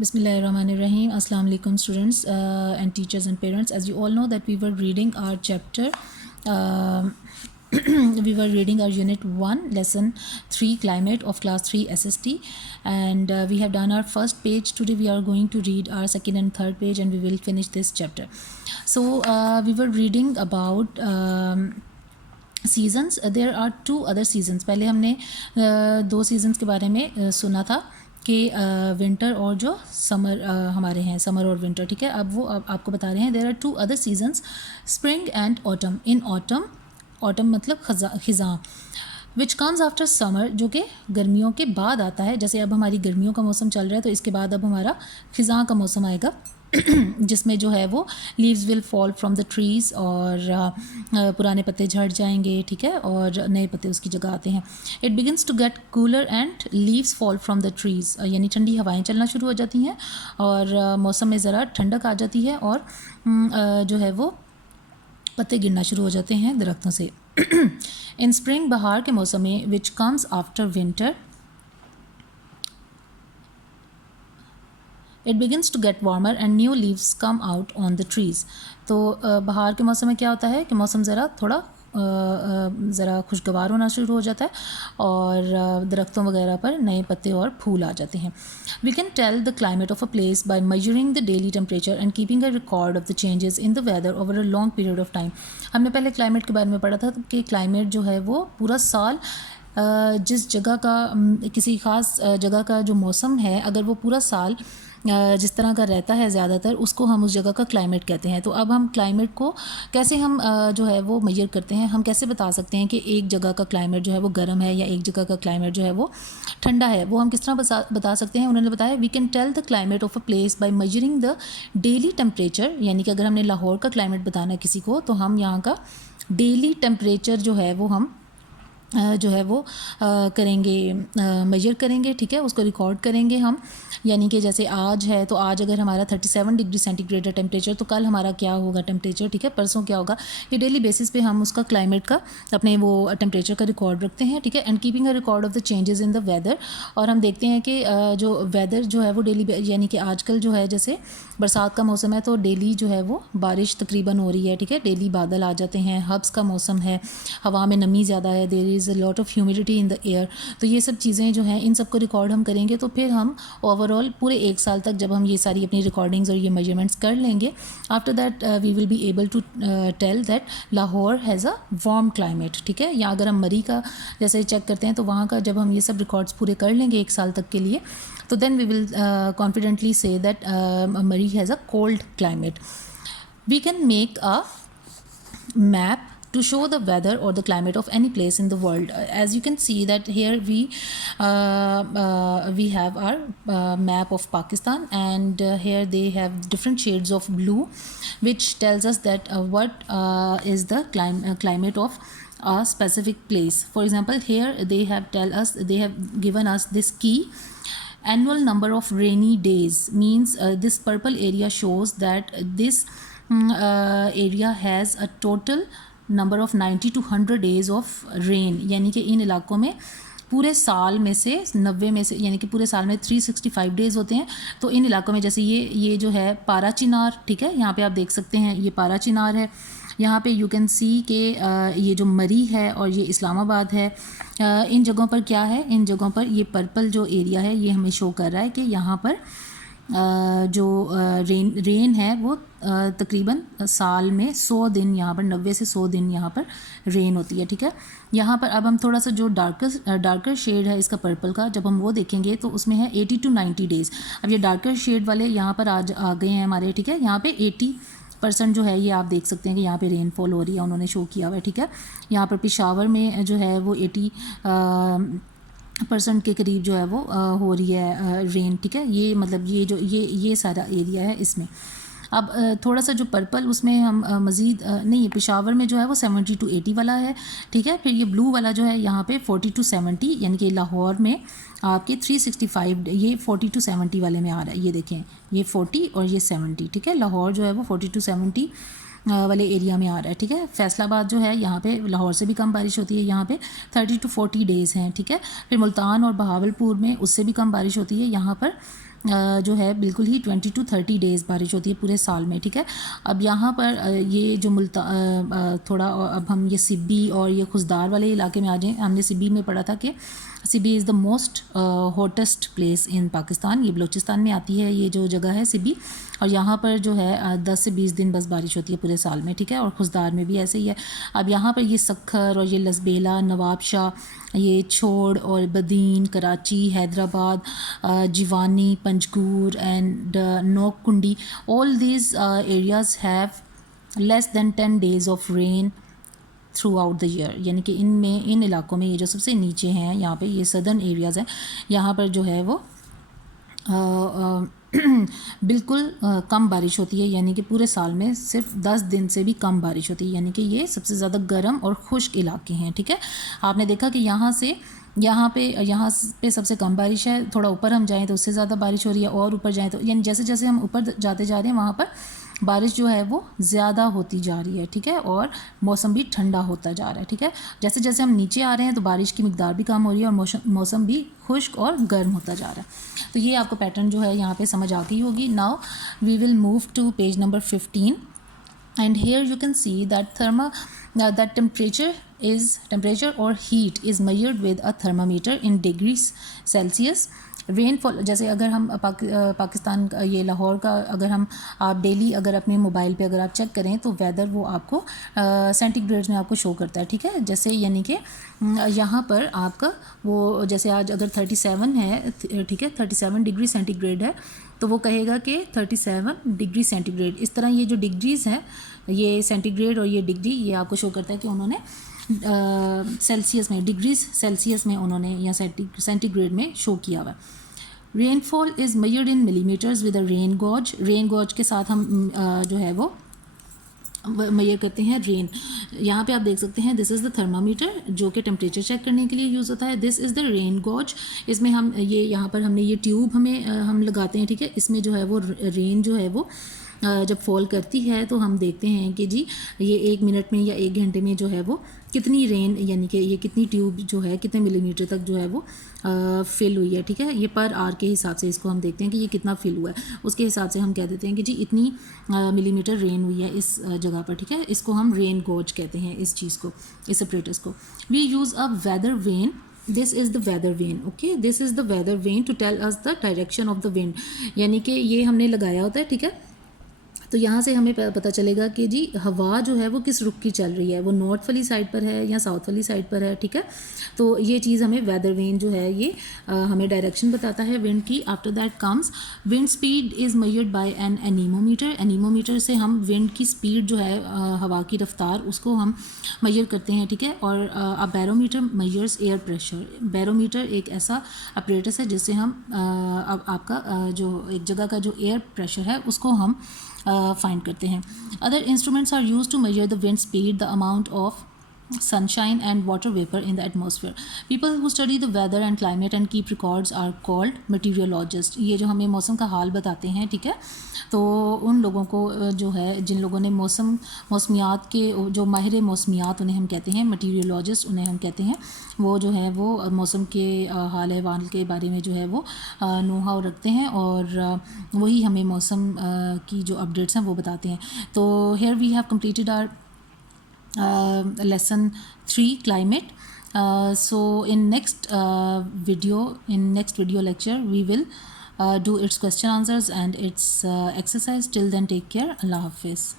Bismillahirrahmanirrahim. Assalamu alaikum students and teachers and parents. As you all know that we were reading our chapter, we were reading our unit 1 lesson 3 climate of class 3 SST, and we have done our first page. Today we are going to read our second and third page and we will finish this chapter. So we were reading about seasons. There are 2 other seasons. पहले हमने 2 seasons के बारे में सुना था कि winter और जो समर हमारे हैं, समर और विंटर, ठीक है. अब वो आपको बता रहे हैं there are 2 other seasons, spring and autumn. In autumn, autumn मतलब खिज़ां, विच कम्स आफ्टर समर, जो कि गर्मियों के बाद आता है. जैसे अब हमारी गर्मियों का मौसम चल रहा है तो इसके बाद अब हमारा खिज़ां का मौसम आएगा जिसमें जो है वो leaves will fall from the trees और पुराने पत्ते झड़ जाएंगे, ठीक है, और नए पत्ते उसकी जगह आते हैं. It begins to get cooler and leaves fall from the trees, यानी ठंडी हवाएं चलना शुरू हो जाती हैं और मौसम में ज़रा ठंडक आ जाती है और जो है वो पत्ते गिरना शुरू हो जाते हैं दरख्तों से. इन स्प्रिंग, बहार के मौसम में, which comes after winter, it begins to get warmer and new leaves come out on the trees. तो बहार के मौसम में क्या होता है कि मौसम ज़रा खुशगवार होना शुरू हो जाता है और दरख्तों वगैरह पर नए पत्ते और फूल आ जाते हैं. We can tell the climate of a place by measuring the daily temperature and keeping a record of the changes in the weather over a long period of time. हमने पहले क्लाइमेट के बारे में पढ़ा था कि क्लाइमेट जो है वो पूरा साल जिस जगह का, किसी ख़ास जगह का जो मौसम है, अगर वो पूरा साल जिस तरह का रहता है ज़्यादातर, उसको हम उस जगह का क्लाइमेट कहते हैं. तो अब हम क्लाइमेट को कैसे हम जो है वो मेजर करते हैं, हम कैसे बता सकते हैं कि एक जगह का क्लाइमेट जो है वो गर्म है या एक जगह का क्लाइमेट जो है वो ठंडा है, वो हम किस तरह बता सकते हैं. उन्होंने बताया we can tell the climate of a place by measuring the daily temperature, यानी कि अगर हमने लाहौर का क्लाइमेट बताना है किसी को तो हम यहाँ का डेली टेम्परेचर जो है वो हम जो है वो करेंगे, मेजर करेंगे, ठीक है, उसको रिकॉर्ड करेंगे हम. यानी कि जैसे आज है तो आज अगर हमारा 37 डिग्री सेंटीग्रेड है टेम्परेचर, तो कल हमारा क्या होगा टेम्परेचर, ठीक है, परसों क्या होगा. ये डेली बेसिस पे हम उसका क्लाइमेट का, अपने वो टेम्परेचर का रिकॉर्ड रखते हैं, ठीक है. And keeping a record of the changes in the weather, और हम देखते हैं कि जो वेदर जो है वो डेली, यानी कि आजकल जो है जैसे बरसात का मौसम है तो डेली जो है वो बारिश तकरीबन हो रही है, ठीक है, डेली बादल आ जाते हैं, हब्स का मौसम है, हवा में नमी ज़्यादा है, there is a lot of humidity in the air. तो ये सब चीज़ें जो हैं इन सब को रिकॉर्ड हम करेंगे तो फिर हम ओवरऑल पूरे एक साल तक जब हम ये सारी अपनी रिकॉर्डिंग्स और ये मेजरमेंट्स कर लेंगे, after that we will be able to tell that Lahore has a warm climate, ठीक है. या अगर हम मरी का जैसे चेक करते हैं तो वहाँ का जब हम ये सब रिकॉर्ड्स पूरे कर लेंगे एक साल तक के लिए, तो then we will confidently say that Murree has a cold climate. We can make a map to show the weather or the climate of any place in the world. As you can see that here we have our map of Pakistan, and here they have different shades of blue, which tells us that what is the climate of a specific place. For example, here they have given us this key. Annual number of rainy days means this purple area shows that this area has a total number of 90 to 100 days of rain. यानी कि इन इलाकों में पूरे साल में से 90 में से, यानी कि पूरे साल में 365 डेज़ होते हैं. तो इन इलाकों में जैसे ये जो है पारा चिनार, ठीक है, यहाँ पे आप देख सकते हैं ये पारा चिनार है. यहाँ पे यू कैन सी के ये जो मरी है और ये इस्लामाबाद है. इन जगहों पर क्या है, इन जगहों पर ये पर्पल जो एरिया है ये हमें शो कर रहा है कि यहाँ पर जो रेन है वो तकरीबन साल में 100 दिन, यहाँ पर 90 से 100 दिन यहाँ पर रेन होती है, ठीक है. यहाँ पर अब हम थोड़ा सा जो डार्कर शेड है इसका पर्पल का, जब हम वो देखेंगे तो उसमें है 80 to 90 डेज़. अब ये डार्कर शेड वाले यहाँ पर आ गए हैं हमारे, ठीक है. यहाँ पे 80% जो है ये आप देख सकते हैं कि यहाँ पे रेनफॉल हो रही है, उन्होंने शो किया हुआ है, ठीक है. यहाँ पर पेशावर में जो है वो 80% के करीब जो है वो हो रही है रेन, ठीक है. ये मतलब ये सारा एरिया है इसमें. अब थोड़ा सा जो पर्पल उसमें हम मज़ीद नहीं, पेशावर में जो है वो 70 to 80 वाला है, ठीक है. फिर ये ब्लू वाला जो है यहाँ पे 40 to 70, यानी कि लाहौर में आपके 365, ये 40 to 70 वाले में आ रहा है. ये देखें, ये 40 और ये 70, ठीक है. लाहौर जो है वो 40 to 70 वाले एरिया में आ रहा है, ठीक है. फैसलाबाद जो है यहाँ पे लाहौर से भी कम बारिश होती है, यहाँ पे 30 to 40 डेज़ हैं, ठीक है. फिर मुल्तान और बहावलपुर में उससे भी कम बारिश होती है, यहाँ पर जो है बिल्कुल ही 20 to 30 डेज़ बारिश होती है पूरे साल में, ठीक है। अब यहाँ पर ये जो थोड़ा अब हम ये सिब्बी और ये खुशदार वाले इलाके में आ जाएँ। हमने सिब्बी में पढ़ा था कि Sibi is the most hottest place in Pakistan. ये बलूचिस्तान में आती है ये जो जगह है सिब्बी, और यहाँ पर जो है 10 से 20 दिन बस बारिश होती है पूरे साल में, ठीक है। और खुशदार में भी ऐसे ही है। अब यहाँ पर ये सक्खर और ये लसबेला, नवाब शाह, ये छोड़ और Badin, Karachi, Hyderabad, Jiwani, Panjgur and Nokkundi, all these areas have less than 10 days of rain throughout the year. यानी कि इन इलाकों में, ये जो सबसे नीचे हैं यहाँ पे, ये सदर्न एरियाज़ हैं, यहाँ पर जो है वो बिल्कुल कम बारिश होती है। यानी कि पूरे साल में सिर्फ 10 दिन से भी कम बारिश होती है। यानी कि ये सबसे ज़्यादा गर्म और खुश्क इलाके हैं, ठीक है। आपने देखा कि यहाँ पे सबसे कम बारिश है। थोड़ा ऊपर हम जाएँ तो उससे ज़्यादा बारिश हो रही है, और ऊपर जाएँ तो, यानी जैसे जैसे हम ऊपर जाते जा रहे हैं वहाँ पर बारिश जो है वो ज़्यादा होती जा रही है, ठीक है। और मौसम भी ठंडा होता जा रहा है, ठीक है। जैसे जैसे हम नीचे आ रहे हैं तो बारिश की मिकदार भी कम हो रही है और मौसम भी खुश्क और गर्म होता जा रहा है। तो ये आपको पैटर्न जो है यहाँ पे समझ आ गई होगी। Now we will move to page number 15, and here you can see that that temperature or heat is measured with a thermometer in degrees Celsius. Rainfall, जैसे अगर हम पाकिस्तान का, ये लाहौर का, अगर हम आप डेली अगर अपने मोबाइल पे अगर आप चेक करें तो वेदर वो आपको सेंटीग्रेड्स में आपको शो करता है, ठीक है। जैसे यानी कि यहाँ पर आपका वो, जैसे आज अगर 37 है, ठीक है, 37 डिग्री सेंटीग्रेड है, तो वो कहेगा कि 37 डिग्री सेंटीग्रेड। इस तरह ये जो डिग्रीज़ हैं, ये सेंटीग्रेड और ये डिग्री, ये आपको शो करता है कि उन्होंने सेल्सियस में, डिग्रीज सेल्सियस में उन्होंने या सेंटीग्रेड में शो किया हुआ। Rainfall is measured in millimetres with a rain gauge के साथ हम जो है वो मेजर करते हैं रेन। यहाँ पे आप देख सकते हैं, दिस इज़ द थर्मामीटर जो कि टेम्परेचर चेक करने के लिए यूज़ होता है। This is the rain gauge. इसमें हम ये यहाँ पर हमने ये ट्यूब हम लगाते हैं, ठीक है। इसमें जो है वो रेन जो है वो जब फॉल करती है तो हम देखते हैं कि जी ये 1 मिनट में या 1 घंटे में जो है वो कितनी रेन, यानी कि ये कितनी ट्यूब जो है कितने मिलीमीटर तक जो है वो फिल हुई है, ठीक है। ये पर आवर के हिसाब से इसको हम देखते हैं कि ये कितना फिल हुआ है, उसके हिसाब से हम कह देते हैं कि जी इतनी मिलीमीटर रेन हुई है इस जगह पर, ठीक है। इसको हम रेन गॉज कहते हैं, इस चीज़ को, इस अपरेटस को। We use a weather vane, this is the weather vane, okay, this is the weather vane to tell us the direction of the wind. यानी कि ये हमने लगाया होता है, ठीक है। तो यहाँ से हमें पता चलेगा कि जी हवा जो है वो किस रुख की चल रही है, वो नॉर्थ वाली साइड पर है या साउथ वाली साइड पर है, ठीक है। तो ये चीज़ हमें वेदर वेन जो है ये हमें डायरेक्शन बताता है विंड की। After that comes wind speed is measured by an anemometer. Anemometer से हम विंड की स्पीड जो है हवा की रफ्तार उसको हम मेजर करते हैं, ठीक है। और a barometer measures air pressure. Barometer एक ऐसा अपरेटस है जिससे हम आपका जो एक जगह का जो एयर प्रेशर है उसको हम फाइंड करते हैं। Other instruments are use to measure the wind speed, the amount of sunshine and water vapor in the atmosphere. People who study the weather and climate and keep records are called meteorologists. ये जो हमें मौसम का हाल बताते हैं, ठीक है। तो उन लोगों को जो है, जिन लोगों ने मौसमियात के जो माहिर मौसमियात उन्हें हम कहते हैं, मटीरियोलॉजिस्ट उन्हें हम कहते हैं। वो जो है वो मौसम के हाल अहवाल के बारे में जो है वो नो-हाउ रखते हैं और वही हमें मौसम की जो अपडेट्स हैं वो बताते हैं। तो here we have completed our lesson 3 climate. So in next video lecture we will do its question answers and its exercise. Till then, take care. Allah Hafiz.